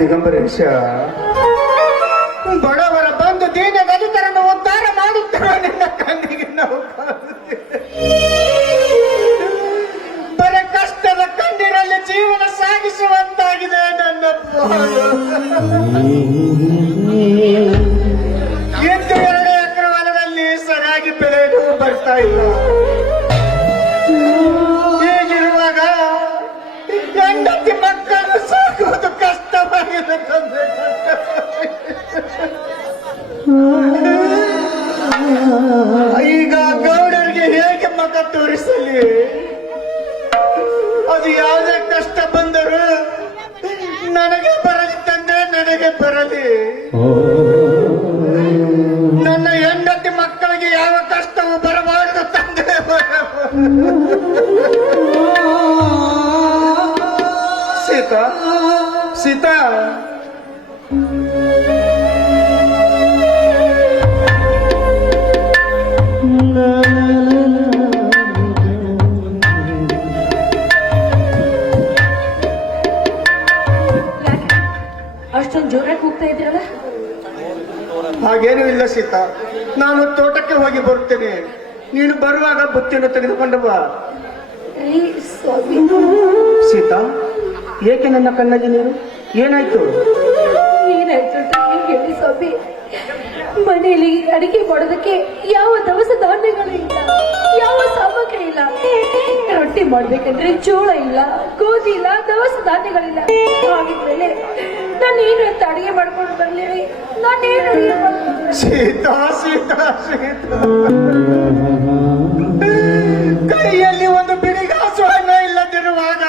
ದಿಗಂಬರೇಶ, ಬಡವರ ಬಂದು ದೀನ ದಲಿತರನ್ನು ಉದ್ಧಾರ ಮಾಡುತ್ತಾರೆ ನಿನ್ನ ಕಣ್ಣಿಗೆ ನಾವು ಬರ ಕಷ್ಟದ ಕಣ್ಣಿನಲ್ಲಿ ಜೀವನ ಸಾಗಿಸುವಂತಾಗಿದೆ ನನ್ನ ಎಂದು 2 ಎಕರೆ ಹೊಲದಲ್ಲಿ ಸರಿಯಾಗಿ ಬೆಳೆಯಲು ಬರ್ತಾ ಇಲ್ಲ. ಹೀಗಿರುವಾಗ ಹೆಂಡತಿ ಮಕ್ಕಳನ್ನು ಸಾಕುವುದು ಕಷ್ಟವಾಗಿದೆ ತಂದೆ. ಈಗ ಗೌಡರಿಗೆ ಹೇಗೆ ಮಗ ತೋರಿಸಲಿ? ಅದು ಯಾವುದೇ ಕಷ್ಟ ಬಂದರೂ ನನಗೆ ಬರಲಿ ತಂದೆ, ನನಗೆ ಬರಲಿ. ನನ್ನ ಹೆಂಡತಿ ಮಕ್ಕಳಿಗೆ ಯಾವ ಕಷ್ಟವೂ ಬರಬಾರದು ತಂದೆ. ಸೀತಾ, ಸೀತಾ, ಅಷ್ಟೊಂದು ಜೋರಾಗಿ ಹೋಗ್ತಾ ಇದ್ದೀರಲ್ಲ? ಹಾಗೇನೂ ಇಲ್ಲ ಸೀತಾ, ನಾನು ತೋಟಕ್ಕೆ ಹೋಗಿ ಬರುತ್ತೇನೆ. ನೀನು ಬರುವಾಗ ಬುತ್ತಿಯನ್ನು ತೆಗೆದುಕೊಂಡು ಬಾ. ಸೀತಾ, ಏಕೆ ನನ್ನ ಕಣ್ಣಲ್ಲಿ ನೀರು? ಏನಾಯ್ತು? ಏನಾಯ್ತು ಅಂತ ಹೇಳಿ ಸ್ವಾಮಿ. ಮನೆಯಲ್ಲಿ ಅಡಿಗೆ ಮಾಡೋದಕ್ಕೆ ಯಾವ ದವಸ ಧಾನ್ಯಗಳು ಇಲ್ಲ, ಯಾವ ಸಾಮಗ್ರಿ ಇಲ್ಲ. ರೊಟ್ಟಿ ಮಾಡ್ಬೇಕಂದ್ರೆ ಜೋಳ ಇಲ್ಲ, ಗೋಧಿ ಇಲ್ಲ, ದವಸ ಧಾನ್ಯಗಳಿಲ್ಲ. ಹಾಗಿದ್ಮೇಲೆ ನಾನು ಏನು ಅಂತ ಅಡಿಗೆ ಮಾಡ್ಕೊಂಡು ಬರ್ಲಿ? ನಾನೇನು? ಸೀತಾ, ಸೀತಾ, ಸೀತಾ, ಕೈಯಲ್ಲಿ ಒಂದು ಬಿಡಿಗಾಸು ಹಣ ಇಲ್ಲದಿರುವಾಗ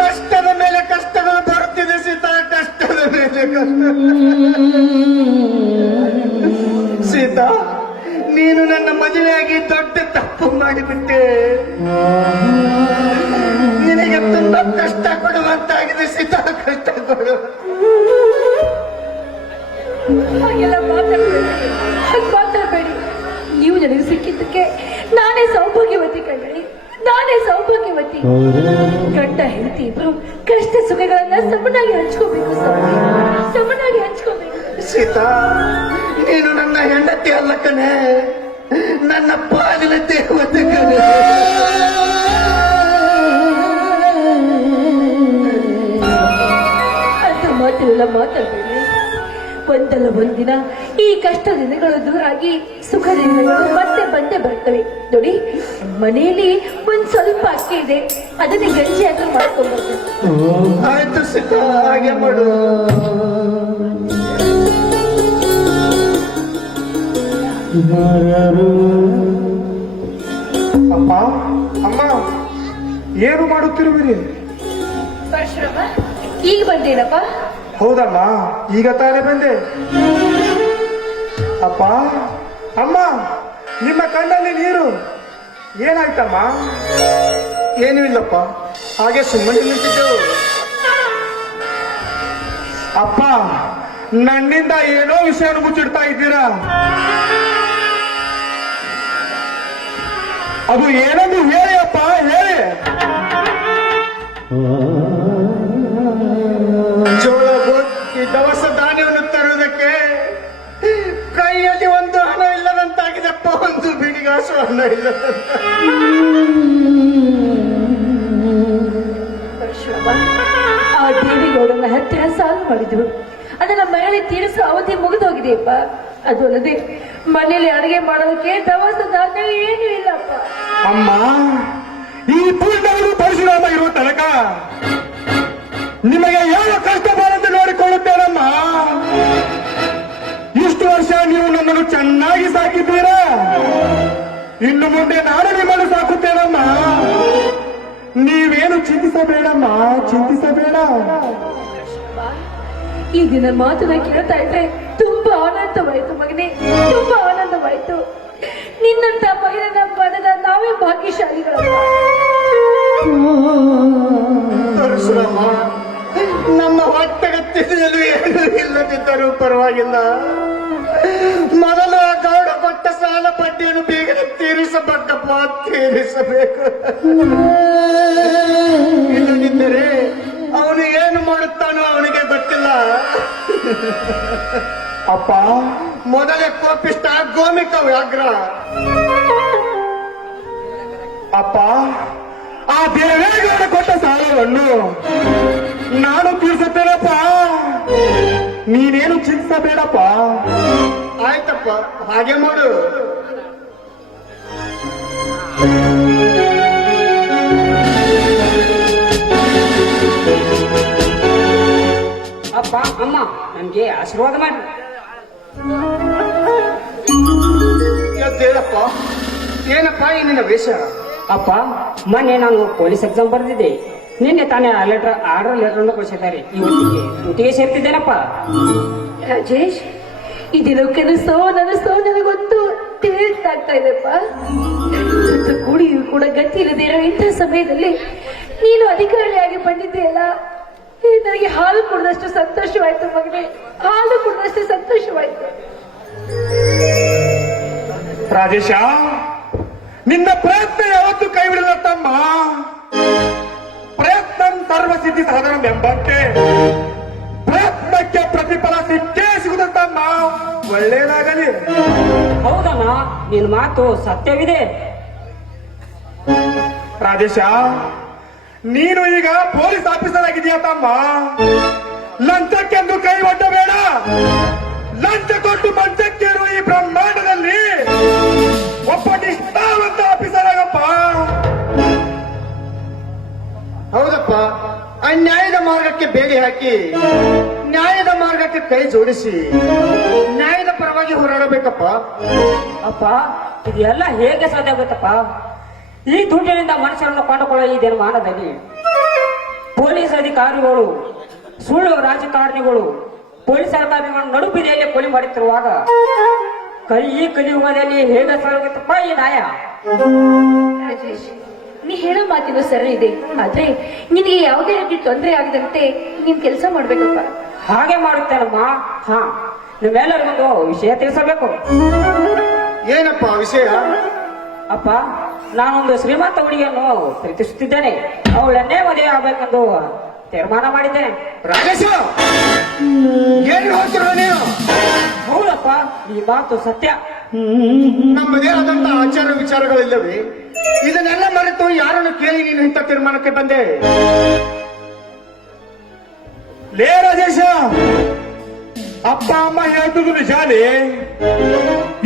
ಕಷ್ಟದ ಮೇಲೆ ಕಷ್ಟಗಳು ಬರುತ್ತಿದೆ ಸೀತಾ, ಕಷ್ಟದ ಮೇಲೆ ಕಷ್ಟ. ಸೀತಾ, ನೀನು ನನ್ನ ಮದುವೆಯಾಗಿ ದೊಡ್ಡ ತಪ್ಪು ಮಾಡಿಬಿಟ್ಟೆ. ನಿನಗೆ ತುಂಬಾ ಕಷ್ಟ ಕೊಡುವಂತಾಗಿದೆ ಸೀತಾ, ಕಷ್ಟ ಕೊಡು. ಹಾಗೆಲ್ಲ ಮಾತಾಡಬೇಡಿ. ನೀವು ನನಗೆ ಸಿಕ್ಕಿದ್ದಕ್ಕೆ ನಾನೇ ಸೌಭಾಗ್ಯವತಿ ಕಣ್ಮಣಿ, ನಾನೇ ಸೌಭಾಗ್ಯವತಿ. ಗಂಡ ಹೆಂಡತಿ ಇಬ್ರು ಕಷ್ಟ ಸುಖಗಳನ್ನ ಸಮನಾಗಿ ಹಂಚ್ಕೋಬೇಕು, ಸಮನಾಗಿ ಹಂಚ್ಕೋಬೇಕು. ಸೀತಾ, ನೀನು ನನ್ನ ಹೆಂಡತಿ ಅಲ್ಲ ಕಣೆ, ನನ್ನ ಪಾಲಿನ ದೇವತೆ ಕಣೆ. ಅಂತ ಮಾತಿನೆಲ್ಲ ಮಾತಾಡಬೇಡಿ. ಒಂದಲ್ಲ ಒಂದಿನ ಈ ಕಷ್ಟ ದಿನಗಳು ದೂರಾಗಿ ಸುಖ ದಿನಗಳು ಮತ್ತೆ ಬಂದೇ ಬರ್ತವೆ. ನೋಡಿ, ಮನೆಯಲ್ಲಿ ಒಂದ್ ಸ್ವಲ್ಪ ಅಕ್ಕಿ ಇದೆ, ಅದನ್ನೇ ಗಂಜಿ ಹಾಕಿ ಮಾಡ್ಕೊಂಡ್ಬರ್ತೇನೆ. ಆಯ್ತು ಸೀತಾ, ಹಾಗೆ ಮಾಡು. ಅಪ್ಪ, ಅಮ್ಮ, ಏನು ಮಾಡುತ್ತಿರುವಿರಿ? ಈಗ ಬಂದೇನಪ್ಪ? ಹೌದಮ್ಮ, ಈಗ ತಾನೇ ಬಂದೆ. ಅಪ್ಪ, ಅಮ್ಮ, ನಿಮ್ಮ ಕಣ್ಣಲ್ಲಿ ನೀರು ಏನಾಯ್ತಮ್ಮ? ಏನೂ ಇಲ್ಲಪ್ಪ, ಹಾಗೆ ಸುಮ್ಮನೆ ನಿಂತಿದ್ದೆವು. ಅಪ್ಪ, ನನ್ನಿಂದ ಏನೋ ವಿಷಯ ಮುಚ್ಚಿಡ್ತಾ ಇದ್ದೀರಾ? ಅದು ಏನಂದು ಹೇಳಿ ಅಪ್ಪ, ಹೇಳಿ. ಜೋಳ, ಗೋಧಿ, ದವಸ ಧಾನ್ಯವನ್ನು ತರುವುದಕ್ಕೆ ಕೈಯಲ್ಲಿ ಒಂದು ಹಣ ಇಲ್ಲದಂತಾಗಿದೆಪ್ಪ, ಒಂದು ಬಿಡಿಗಾಸು ಹಣ ಇಲ್ಲದಂತ. ಆ ದೇವಿಗೌಡನ ಹತ್ತಿರ ಸಾಲ ಮಾಡಿದ್ರು, ಅದನ್ನ ಮರಳಿ ತೀರಿಸೋ ಅವಧಿ ಮುಗಿದೋಗಿದೆಯಪ್ಪ. ಅದು ಅಲ್ಲದೆ ಮನೆಯಲ್ಲಿ ಅಡುಗೆ ಮಾಡೋದಕ್ಕೆ ದವಸ ಧಾನ್ಯ ಏನೂ ಇಲ್ಲಪ್ಪ. ಅಮ್ಮ, ಈ ಪೂರ್ಣವರು ಪರಶುರಾಮ ಇರುವ ತನಕ ನಿಮಗೆ ಯಾವ ಕಷ್ಟ ಬರಂತೆ ನೋಡಿಕೊಳ್ಳುತ್ತೇನಮ್ಮ. ಇಷ್ಟು ವರ್ಷ ನೀವು ನನ್ನನ್ನು ಚೆನ್ನಾಗಿ ಸಾಕಿದ್ದೀರಾ, ಇನ್ನು ಮುಂದೆ ನಾನು ನಿಮ್ಮನ್ನು ಸಾಕುತ್ತೇನಮ್ಮ. ನೀವೇನು ಚಿಂತಿಸಬೇಡಮ್ಮ, ಚಿಂತಿಸಬೇಡ. ಈ ದಿನ ಮಾತನ್ನ ಕೇಳ್ತಾ ಇದ್ರೆ ತುಂಬಾ ಆನಂದವಾಯ್ತು ಮಗನೇ, ತುಂಬಾ ಆನಂದವಾಯ್ತು. ನಿನ್ನಂತ ಮಗನ ಪಡೆದ ನಾವೇ ಭಾಗ್ಯಶಾಲಿಗಳಪ್ಪ. ಪರಶುರಾಮ, ನಮ್ಮ ಹೊಟ್ಟೆಗತ್ತಿದೆಯಲು ಏನೂ ಇಲ್ಲದಿದ್ದರೂ ಪರವಾಗಿಲ್ಲ. ಮೊದಲು ಆ ಗೌಡ ಕೊಟ್ಟ ಸಾಲ ಬಡ್ಡಿಯನ್ನು ಬೇಗನೆ ತೀರಿಸಬೇಕಪ್ಪ, ತೀರಿಸಬೇಕು. ಇಲ್ಲದಿದ್ದರೆ ಅವನು ಏನು ಅಪ್ಪ ಮೊದಲೇ ಕೋಪಿಷ್ಟ ಗೋಮಿಕ ವ್ಯಾಘ್ರ. ಅಪ್ಪ ಆ ದೇವೇಗೌಡ ಕೊಟ್ಟ ಸಾಲವನ್ನು ನಾನು ತೀರಿಸುತ್ತೇನಪ್ಪ, ನೀನೇನು ಚಿಂತಿಸಬೇಡಪ್ಪ. ಆಯ್ತಪ್ಪ, ಹಾಗೆ ಮಾಡು. ಅಪ್ಪ ಅಮ್ಮ ನನ್ಗೆ ಆಶೀರ್ವಾದ ಮಾಡಿ. ಎದ್ದೇಳಪ್ಪ, ಏನಪ್ಪ ಈ ನಿನ್ನ ವೇಷ? ಅಪ್ಪ ಮೊನ್ನೆ ನಾನು ಪೊಲೀಸ್ ಎಕ್ಸಾಮ್ ಬರೆದಿದ್ದೆ, ನಿನ್ನೆ ತಾನೇ ಆರ್ಡರ್ ಲೆಟರ್ ಕಳಿಸಿದ್ದಾರೆ. ಇವತ್ತಿಗೆ ಡ್ಯೂಟಿಗೆ ಸೇರ್ತಿದ್ದೇನಪ್ಪ. ರಾಜೇಶ್, ಇದೇನೋ ಕನಸೋ ನನಸೋ ನನಗೊಂದು ತಿಳಿತಾಗ್ತಾ ಇದೆಪ್ಪ. ಸುತ್ತ ಕೂಡಿಯೂ ಕೂಡ ಗತಿ ಇಲ್ಲದೆ ಇರೋ ಇಂಥ ಸಮಯದಲ್ಲಿ ನೀನು ಅಧಿಕಾರಿಯಾಗಿ ಬಂದಿದ್ದೀಯಲ್ಲ, ನನಗೆ ಹಾಲು ಕುಡಿದಷ್ಟು ಸಂತೋಷವಾಯ್ತು ಮಗನೇ, ಹಾಲು ಕುಡಿದಷ್ಟು ಸಂತೋಷವಾಯ್ತು. ರಾಜೇಶ, ನಿನ್ನ ಪ್ರಯತ್ನ ಯಾವತ್ತು ಕೈ ಬಿಡಲ್ಲ ತಮ್ಮ. ಪ್ರಯತ್ನ ಸರ್ವಸಿದ್ಧಿ ಸಾಧನ ಎಂಬಂತೆ ಪ್ರಯತ್ನಕ್ಕೆ ಪ್ರತಿಫಲ ಸಿಕ್ಕೇ ಸಿಗುತ್ತಮ್ಮ. ಒಳ್ಳೇದಾಗಲಿ. ಹೌದಮ್ಮ, ನಿನ್ ಮಾತು ಸತ್ಯವಿದೆ. ರಾಜೇಶ, ನೀನು ಈಗ ಪೊಲೀಸ್ ಆಫೀಸರ್ ಆಗಿದೆಯಾ ತಮ್ಮ. ಲಂಚಕ್ಕೆಂದು ಕೈ ಒಡ್ಡಬೇಡ. ಲಂಚ ಕೊಟ್ಟು ಮಂಚಕ್ಕೇರುವ ಈ ಬ್ರಹ್ಮಾಂಡದಲ್ಲಿ ಒಬ್ಬ ನಿಷ್ಠಾವಂತ ಆಫೀಸರ್ ಆಗಪ್ಪ. ಹೌದಪ್ಪ, ಅನ್ಯಾಯದ ಮಾರ್ಗಕ್ಕೆ ಬೇಲಿ ಹಾಕಿ ನ್ಯಾಯದ ಮಾರ್ಗಕ್ಕೆ ಕೈ ಜೋಡಿಸಿ ನ್ಯಾಯದ ಪರವಾಗಿ ಹೋರಾಡಬೇಕಪ್ಪ. ಅಪ್ಪ ಇದೆಲ್ಲ ಹೇಗೆ ಸಾಧ್ಯ ಆಗುತ್ತಪ್ಪ? ಈ ದುಡ್ಡಿನಿಂದ ಮನುಷ್ಯರನ್ನು ಕೊಂಡುಕೊಳ್ಳೋ ಈ ದಿನಮಾನದಲ್ಲಿ ಪೊಲೀಸ್ ಅಧಿಕಾರಿಗಳು, ಸುಳ್ಳು ರಾಜಕಾರಣಿಗಳು, ಪೊಲೀಸ್ ಅಧಿಕಾರಿಗಳು ನಡುಬೀದಿಯಲ್ಲಿ ಕೊಲೆ ಮಾಡುತ್ತಿರುವಾಗ ಈ ಕಲಿಯುಗದಲ್ಲಿ ಹೇಗೆ ಸಾಗುತ್ತಪ್ಪ ಈ ನ್ಯಾಯ? ರಾಜೇಶ್, ನೀ ಹೇಳೋ ಮಾತಿನ ಸರಿ ಇದೆ, ಆದ್ರೆ ನಿನಗೆ ಯಾವುದೇ ರೀತಿ ತೊಂದರೆ ಆಗದಂತೆ ನೀನ್ ಕೆಲಸ ಮಾಡ್ಬೇಕಪ್ಪ. ಹಾಗೆ ಮಾಡುತ್ತೇನಮ್ಮ. ಹಾ, ನಿಮ್ಮೆಲ್ಲರಿಗೊಂದು ವಿಷಯ ತಿಳಿಸಬೇಕು. ಏನಪ್ಪ ವಿಷಯ? ಅಪ್ಪ, ನಾನೊಂದು ಶ್ರೀಮಂತ ಹುಡುಗಿಯನ್ನು ಪ್ರೀತಿಸುತ್ತಿದ್ದೇನೆ. ಅವಳನ್ನೇ ಮದುವೆ ಆಗ್ಬೇಕೆಂದು ತೀರ್ಮಾನ ಮಾಡಿದ್ದೇನೆ. ರಾಜೇಶ, ಏನು ಹೇಳ್ತಿರೋ ನೀನು? ಹೌದಪ್ಪ, ಈ ಮಾತು ಸತ್ಯ. ನಮ್ಮದೇ ಆದಂತ ಆಚಾರ ವಿಚಾರಗಳಿಲ್ಲವೇ? ಇದನ್ನೆಲ್ಲ ಮರೆತು ಯಾರನ್ನು ಕೇಳಿ ನೀನು ಇಂಥ ತೀರ್ಮಾನಕ್ಕೆ ಬಂದೆ? ಲೇ ರಾಜೇಶ, ಅಪ್ಪ ಅಮ್ಮ ಹೇಳ್ತಿದ್ರು ನಿಜಾನೇ.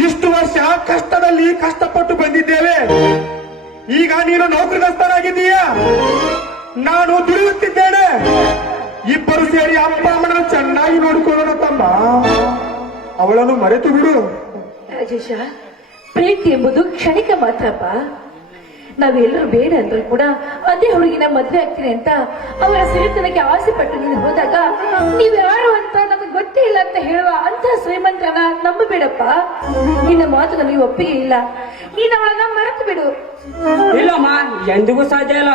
ಇಷ್ಟು ವರ್ಷ ಕಷ್ಟದಲ್ಲಿ ಕಷ್ಟಪಟ್ಟು ಬಂದಿದ್ದೇವೆ. ಈಗ ನೀನು ನೌಕರಿಗಸ್ತನಾಗಿದ್ದೀಯಾ, ನಾನು ದುಡಿಯುತ್ತಿದ್ದೇನೆ. ಇಬ್ಬರು ಸೇರಿ ಅಪ್ಪ ಅಮ್ಮನ ಚೆನ್ನಾಗಿ ನೋಡಿಕೊಳ್ಳೋಣ ತಮ್ಮ. ಅವಳನ್ನು ಮರೆತು ಬಿಡು. ರಾಜೇಶ, ಪ್ರೀತಿ ಎಂಬುದು ಕ್ಷಣಿಕ ಮಾತ್ರಪ್ಪ. ನಾವೆಲ್ಲರೂ ಬೇಡ ಅಂದ್ರೂ ಕೂಡ ಅದೇ ಹುಡುಗಿನ ಮದ್ವೆ ಆಗ್ತೀನಿ ಅಂತ ಅವರ ಸಿರಿತನಕ್ಕೆ ಆಸೆ ಪಟ್ಟು ನೀನು ಹೋದಾಗ ನೀವ್ಯಾರು ಅಂತ ನನಗೆ ಗೊತ್ತೇ ಇಲ್ಲ ಅಂತ ಹೇಳುವ ಅಂತ ಶ್ರೀಮಂತನ ನಂಬಬೇಡಪ್ಪ. ನಿನ್ನ ಮಾತು ನನಗೆ ಒಪ್ಪಿಗೆ ಇಲ್ಲ. ನೀನು ಅವಳನ್ನ ಮರೆತು ಬಿಡು. ಇಲ್ಲಮ್ಮ, ಎಂದಿಗೂ ಸಾಧ್ಯ ಇಲ್ಲ.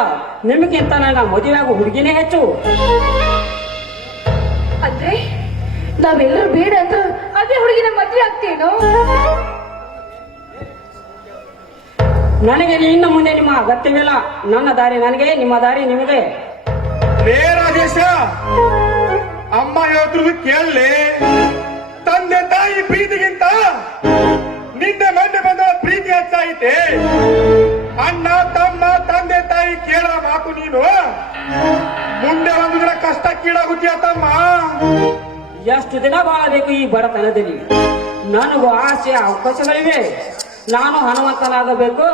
ನಿಮಗಿಂತ ನನ್ನ ಮದುವೆ ಆಗೋ ಹುಡುಗಿನೇ ಹೆಚ್ಚು. ಅಂದ್ರೆ ನಾವೆಲ್ಲರೂ ಬೇಡ ಅಂದ್ರೂ ಅದೇ ಹುಡುಗಿನ ಮದ್ವೆ ಆಗ್ತೇನೋ? ನನಗೆ ಇನ್ನು ಮುಂದೆ ನಿಮ್ಮ ಅಗತ್ಯವಿಲ್ಲ. ನನ್ನ ದಾರಿ ನನಗೆ, ನಿಮ್ಮ ದಾರಿ ನಿಮಗೆ. ಲೇ ರಾಜೇಶ, ಅಮ್ಮ ಹೇಳ್ತಿರೋದು ಕೇಳಲಿ. ತಂದೆ ತಾಯಿ ಪ್ರೀತಿಗಿಂತ ನಿನ್ನೆ ಮೊನ್ನೆ ಬಂದ ಪ್ರೀತಿ ಹೆಚ್ಚಾಯಿತೆ. ಅಣ್ಣ ತಮ್ಮ ತಂದೆ ತಾಯಿ ಕೇಳೋ ಮಾತು ನೀನು ಮುಂದೆ ಒಂದು ದಿನ ಕಷ್ಟಕ್ಕೀಡಾಗುತ್ತೀಯ ತಮ್ಮ. ಎಷ್ಟು ದಿನ ಬಾಳಬೇಕು ಈ ಬಡತನದಲ್ಲಿ? ನನಗೂ ಆಸೆ ಅವಕಾಶಗಳಿವೆ. ನಾನು ಹನುಮಂತನಾಗಬೇಕು.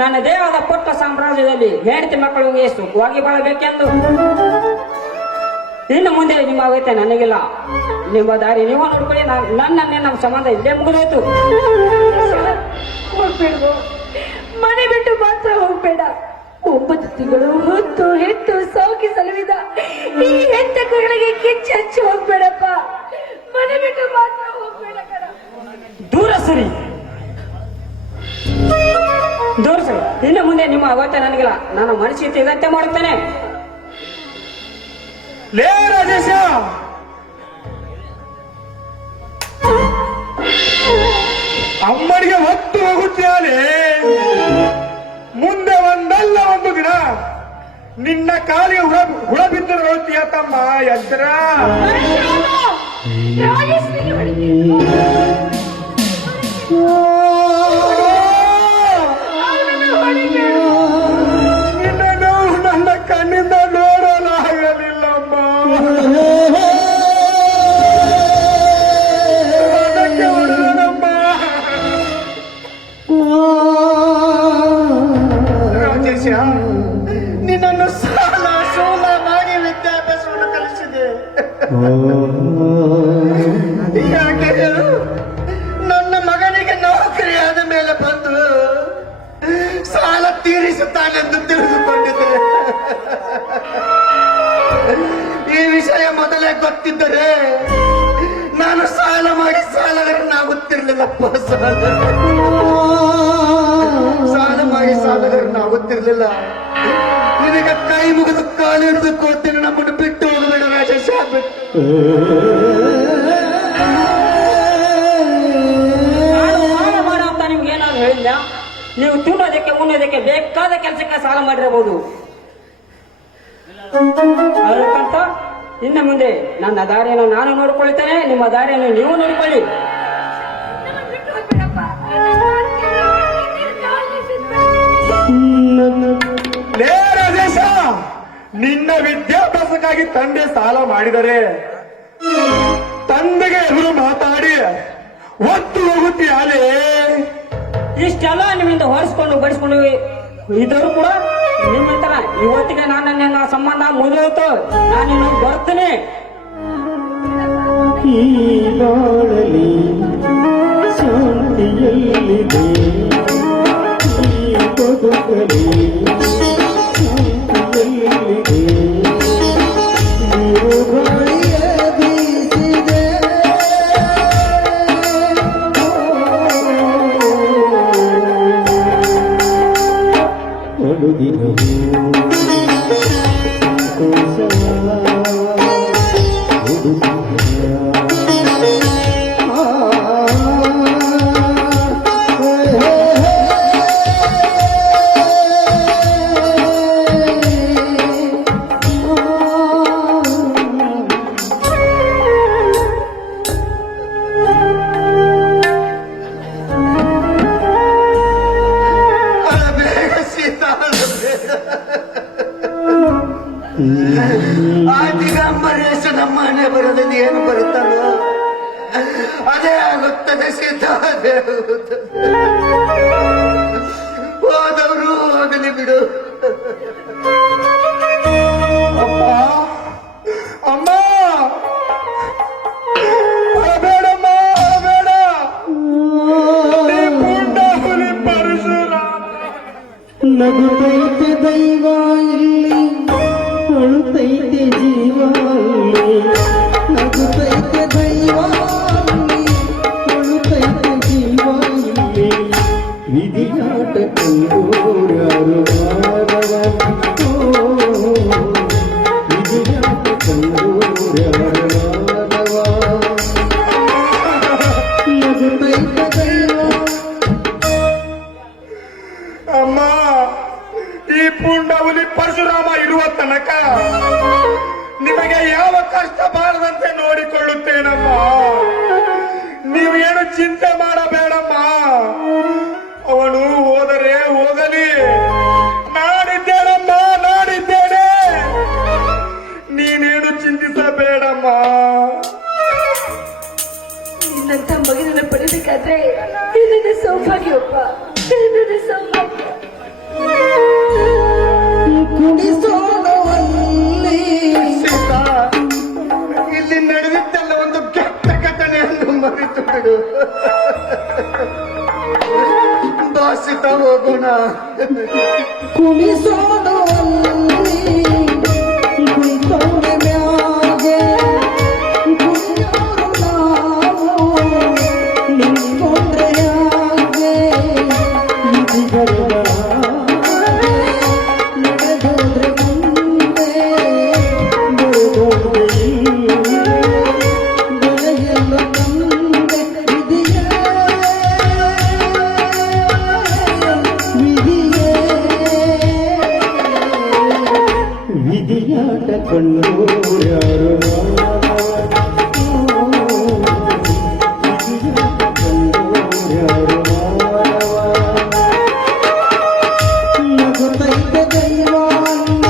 ನನ್ನದೇ ಆದ ಪುಟ್ಟ ಸಾಮ್ರಾಜ್ಯದಲ್ಲಿ ಹೆಂಡತಿ ಮಕ್ಕಳಿಗೆ ಸುಖವಾಗಿ ಬಾಳಬೇಕೆಂದು. ಇನ್ನು ಮುಂದೆ ನಿಮ್ಮ ಅಗತ್ಯ ನನಗಿಲ್ಲ. ನಿಮ್ಮ ದಾರಿ ನೀವು ನೋಡ್ಕೊಳ್ಳಿ. ನನ್ನನ್ನೇ ನಮ್ಮ ಸಂಬಂಧ ಇಲ್ಲೇ ಮುಗಿದೋಯ್ತು. ಹೋಗ್ಬೇಡ್ವೋ, ಮನೆ ಬಿಟ್ಟು ಮಾತ್ರ ಹೋಗ್ಬೇಡ. 9 ತಿಂಗಳು ಹೊತ್ತು ಹೆತ್ತು ಸಾಕಿ ಸಲುವಿದ ಈ ಹೆತ್ತಗಳಿಗೆ ಕಿಚ್ಚು ಹಚ್ಚಿ ಹೋಗ್ಬೇಡಪ್ಪ. ಮನೆ ಬಿಟ್ಟು ಮಾತ್ರ ಹೋಗ್ಬೇಡ ಕಣ. ದೂರ ಸರಿ, ದೂರ ಸರಿ. ಇನ್ನು ಮುಂದೆ ನಿಮ್ಮ ಅಗತ್ಯ ನನಗಿಲ್ಲ. ನನ್ನ ಮನಸ್ಸಿಗೆ ಅಗತ್ಯ ಮಾಡುತ್ತೇನೆ. ಲೇ ರಾಜೇಶ, ಅಮ್ಮನಿಗೆ ಹೊತ್ತು ಹೋಗುತ್ತಾನೆ. ಮುಂದೆ ಒಂದಲ್ಲ ಒಂದು ದಿನ ನಿನ್ನ ಕಾಲಿಗೆ ಹುಳ ಬಿದ್ದು ನೋಡ್ತೀಯ ತಮ್ಮ. ಎದ್ರ ರಾಜೇಶ್ವರಿಗೆ ಹೊಡಿತೀನಿ. ಅವನನ್ನು ಹೊಡಿಬೇಡ. ನಿನ್ನನ್ನು ನನ್ನ ಕಣ್ಣಿಂದ ನೋಡಲಾಗಲಿಲ್ಲಮ್ಮ. ಅದಕ್ಕೆ ಹೊಡೆದನಮ್ಮ. ರಾಜೇಶ, ನಿನ್ನನ್ನು ಸಾಲ ಸೋಲ ಮಾಡಿ ವಿದ್ಯಾಭ್ಯಾಸವನ್ನು ಕಲಿಸಿದೆ. ಯಾಕೆ ಹೇಳು? ನನ್ನ ಮಗನಿಗೆ ನೌಕರಿಯಾದ ಮೇಲೆ ಬಂದು ಸಾಲ ತೀರಿಸುತ್ತಾನೆಂದು ತಿಳಿದುಕೊಂಡಿದ್ದೆ. ಈ ವಿಷಯ ಮೊದಲೇ ಗೊತ್ತಿದ್ದರೆ ನಾನು ಸಾಲ ಮಾಡಿ ಸಾಲಗಾರನಾಗುತ್ತಿರ್ಲಿಲ್ಲಪ್ಪ. ಸಾಲ ಮಾಡಿ ಸಾಲಗಾರನಾಗುತ್ತಿರ್ಲಿಲ್ಲ. ನಿನಗೆ ಕೈ ಮುಗಿದು ಕಾಲಿಡಿದು ಕೋತೀನಿ. ನಮ್ಮನ್ನು ಬಿಟ್ಟು ಹೋಗಬೇಡ ರಾಜೇಶ, ಬಿಟ್ಟು. ಸಾಲ ಮಾಡ ಅಂತ ನಿಮ್ಗೆ ಏನಾದ್ರು ಹೇಳಿದ್ನ? ನೀವು ತಿನ್ನೋದಕ್ಕೆ ಉಣ್ಣೋದಕ್ಕೆ ಬೇಕಾದ ಕೆಲಸಕ್ಕೆ ಸಾಲ ಮಾಡಿರಬಹುದು. ಅದಕ್ಕಂತ ಇನ್ನು ಮುಂದೆ ನನ್ನ ದಾರಿಯನ್ನು ನಾನು ನೋಡಿಕೊಳ್ತೇನೆ, ನಿಮ್ಮ ದಾರಿಯನ್ನು ನೀವು ನೋಡಿಕೊಳ್ಳಿ. ನನ್ನ ಬಿಟ್ಟು ಹೋಗ್ಬೇಡಪ್ಪ. ನಿನ್ನ ಕಾಲಿಗೆ ಬಿದ್ಬಿಡು. ಲೇ ರಾಜೇಶ, ನಿನ್ನ ವಿದ್ಯಾಭ್ಯಾಸಕ್ಕಾಗಿ ತಂದೆ ಸಾಲ ಮಾಡಿದರೆ ತಂದೆಗೆ ಎದುರು ಮಾತಾಡಿ ಒತ್ತು ಹೋಗುತ್ತೀಯಾಲೇ? ಇಷ್ಟೆಲ್ಲ ನಿಮ್ಮಿಂದ ಹೊರಿಸ್ಕೊಂಡು ಬಡಿಸ್ಕೊಂಡು ಇದ್ದರೂ ಕೂಡ ನಿಮ್ಮಂತರ ಇವತ್ತಿಗೆ ನನ್ನ ಸಂಬಂಧ ಮುಗಿದೋತು. ನಾನಿನ್ನು ಬರ್ತೇನೆ. ಈ ಬಾಳಲಿ ಶಾಂತಿಯಲ್ಲಿದೆ, ಈ ಬದುಕಲಿ ಶಾಂತಿಯಲ್ಲಿದೆ. ನೀವು ಗಾಳಿಯ ಬೀಸಿದೆ, ಅಡುದಿನವು ಸಂತೋಷವ ಅಳಬೇಡ ಸೀತಾ, ಅಳಬೇಡ. ಆ ದಿಗಂಬರೇಶ ನಮ್ಮ ಮನೆ ಬರೋದಲ್ಲಿ ಏನು ಬರುತ್ತಲ್ವ ಅದೇ ಆಗುತ್ತದೆ ಸೀತಾ, ಅದೇ ಆಗುತ್ತದೆ. ಹೋದವರು ಹೋಗಲಿ ಬಿಡು. ಅಮ್ಮ, ಅಮ್ಮ, ಅಳಬೇಡಮ್ಮ, ಅಳಬೇಡ. ನೀ ಪುಂಡ ಹುಲಿ ಪರಶುರಾಮ. ನಗುತ್ತೈತೆ ದೈವ ಇಲ್ಲಿ, ಅಳುತ್ತೈತೆ ಜೀವ ಅಲ್ಲಿ. ನಗುತ್ತೈತೆ ದೈವ ಅಲ್ಲಿ, ಅಳುತ್ತೈತೆ ಜೀವ ಇಲ್ಲಿ. ವಿಧಿಯಾಟ ಕಂಡೋರ್ಯಾರು ಮಾಧವ, ವಿಧಿಯಾಟ ಕಂಡೋರ್ಯಾರು ಮಾಧವ. ನಗುತ್ತೈತೆ ದೈವ. ಅಮ್ಮ, ಈ ಪುಂಡ ಹುಲಿ ಪರಶುರಾಮ ಇರುವ ತನಕ ನಿಮಗೆ ಯಾವ ಕಷ್ಟ ಬಾರದಂತೆ ನೋಡಿಕೊಳ್ಳುತ್ತೇನಮ್ಮ. ನೀವೇನು ಚಿಂತೆ ಮಾಡಬೇಡಮ್ಮ. ಅವನು ಹೋದರೆ ಹೋಗಲಿ, ನಾನಿದ್ದೇನಮ್ಮ, ನಾನಿದ್ದೇನೆ. ನೀನೇನು ಚಿಂತಿಸಬೇಡಮ್ಮ. ನಿನ್ನಂತ ಮಗನನ್ನ ಪಡೆಯಬೇಕಾದ್ರೆ ನನ್ನ ಸೌಭಾಗ್ಯಪ್ಪ, ನನ್ನ ಸೌಭಾಗ್ಯ. ಕುಡಿಸೋಣವಲ್ಲಿ ಸೀತಾ, ಇಲ್ಲಿ ನಡೆದಿದ್ದೆಲ್ಲ ಒಂದು ಕೆಟ್ಟ ಘಟನೆಯನ್ನು ಮರೆತು ಬಿಡು. ಬಾ ಸೀತಾ, ಹೋಗೋಣ. ಕುಡಿಸೋಣವಲ್ಲಿ ಕುಳಿತೋಣ ಮ್ಯಾಗೆ, ಕುಡಿಯೋರು ನಾವು ನಿಂತ್ಕೊಂಡ್ರೆ ಯಾಗೆ. ವಿಧಿಗಳ ನಡೆದೋದ್ರೆ ಮುಂದೆ, ಬರೆದೋದ್ರೆ ಹಿಂದೆ, ಬೆಳೆಯಲ್ಲ ತಂದೆ ವಿಧಿಯ ವಿಧಿಯಾಟ ಕಂಡು ಯಾರು